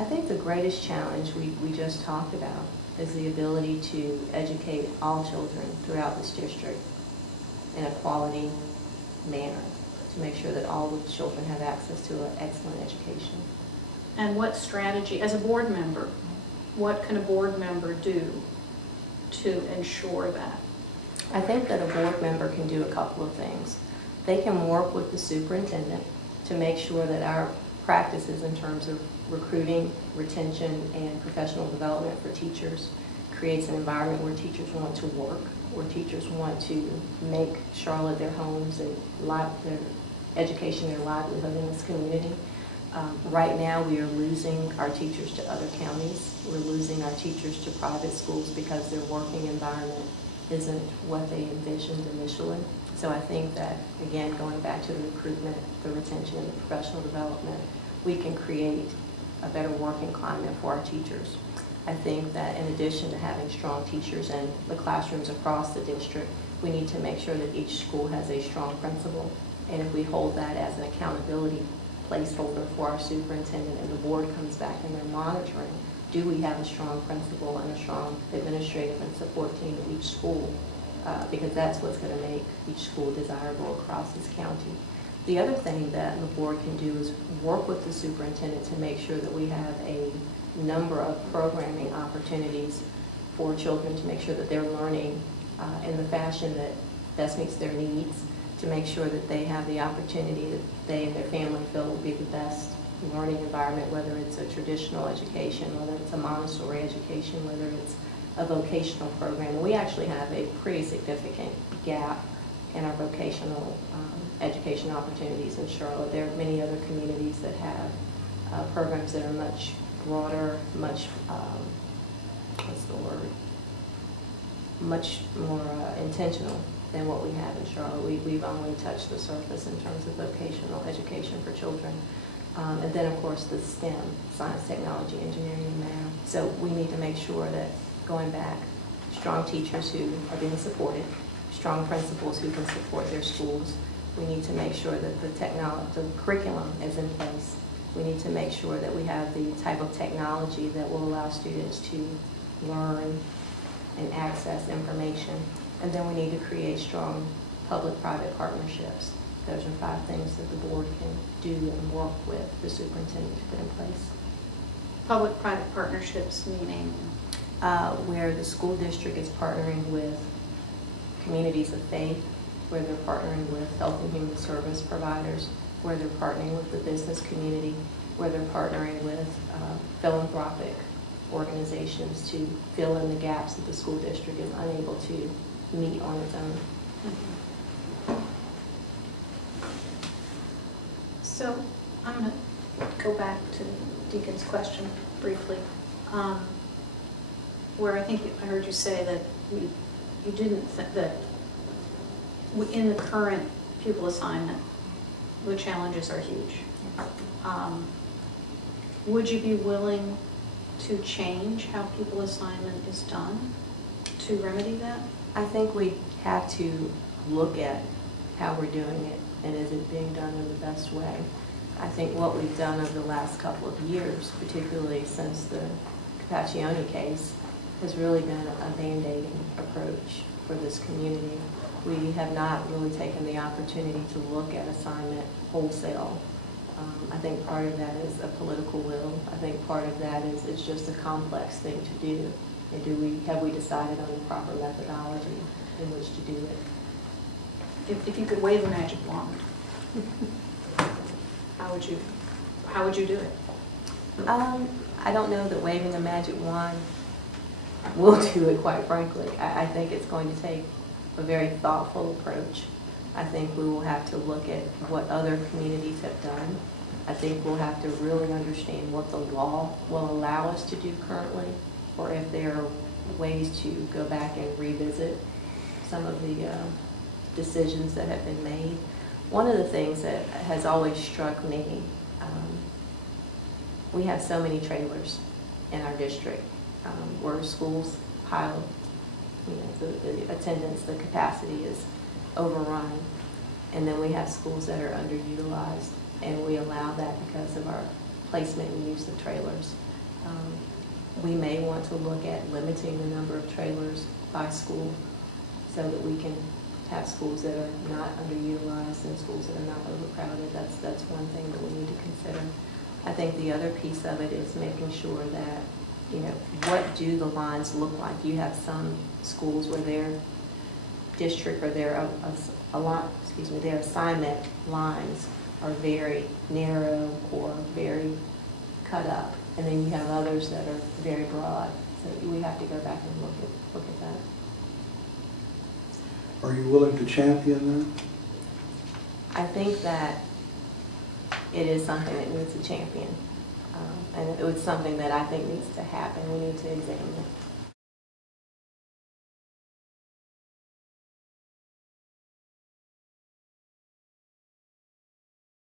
I think the greatest challenge we just talked about is the ability to educate all children throughout this district in a quality manner, to make sure that all the children have access to an excellent education. And what strategy, as a board member, what can a board member do to ensure that? I think that a board member can do a couple of things. They can work with the superintendent to make sure that our practices in terms of recruiting, retention, and professional development for teachers creates an environment where teachers want to work, where teachers want to make Charlotte their homes and their education their livelihood in this community. Right now we are losing our teachers to other counties. We're losing our teachers to private schools because their working environment isn't what they envisioned initially. So I think that, again, going back to the recruitment, the retention, and the professional development, we can create a better working climate for our teachers. I think that in addition to having strong teachers in the classrooms across the district, we need to make sure that each school has a strong principal. And if we hold that as an accountability placeholder for our superintendent and the board comes back and they're monitoring, do we have a strong principal and a strong administrative and support team at each school? Because that's what's going to make each school desirable across this county. The other thing that the board can do is work with the superintendent to make sure that we have a number of programming opportunities for children to make sure that they're learning in the fashion that best meets their needs, to make sure that they have the opportunity that they and their family feel will be the best learning environment, whether it's a traditional education, whether it's a Montessori education, whether it's a vocational program. And we actually have a pretty significant gap in our vocational education opportunities in Charlotte. There are many other communities that have programs that are much broader, much, much more intentional than what we have in Charlotte. We've only touched the surface in terms of vocational education for children. And then, of course, the STEM, science, technology, engineering, and math. So we need to make sure that, going back, strong teachers who are being supported, strong principals who can support their schools. We need to make sure that the curriculum is in place. We need to make sure that we have the type of technology that will allow students to learn and access information. And then we need to create strong public-private partnerships. Those are 5 things that the board can do and work with the superintendent to put in place. Public-private partnerships meaning? Where the school district is partnering with communities of faith, where they're partnering with health and human service providers, where they're partnering with the business community, where they're partnering with philanthropic organizations to fill in the gaps that the school district is unable to meet on its own. Mm-hmm. So I'm going to go back to Deacon's question briefly, where I think I heard you say that you didn't think that in the current pupil assignment, the challenges are huge. Would you be willing to change how pupil assignment is done to remedy that? I think we have to look at how we're doing it and is it being done in the best way. I think what we've done over the last couple of years, particularly since the Capaccioni case, has really been a band-aiding approach for this community. We have not really taken the opportunity to look at assignment wholesale. I think part of that is a political will. I think part of that is it's just a complex thing to do. And have we decided on the proper methodology in which to do it? If you could wave a magic wand, how would you do it? I don't know that waving a magic wand will do it, quite frankly. I think it's going to take a very thoughtful approach. I think we will have to look at what other communities have done. I think we'll have to really understand what the law will allow us to do currently, or if there are ways to go back and revisit some of the decisions that have been made. One of the things that has always struck me, we have so many trailers in our district where schools pile, the attendance, the capacity is overrun, and then we have schools that are underutilized, and we allow that because of our placement and use of trailers. We may want to look at limiting the number of trailers by school so that we can have schools that are not underutilized and schools that are not overcrowded. That's one thing that we need to consider. I think the other piece of it is making sure that, you know, what do the lines look like? You have some schools where their district or their their assignment lines are very narrow or very cut up, and then you have others that are very broad. So we have to go back and look at that. Are you willing to champion that? I think that it is something that needs a champion, and it's something that I think needs to happen. We need to examine it.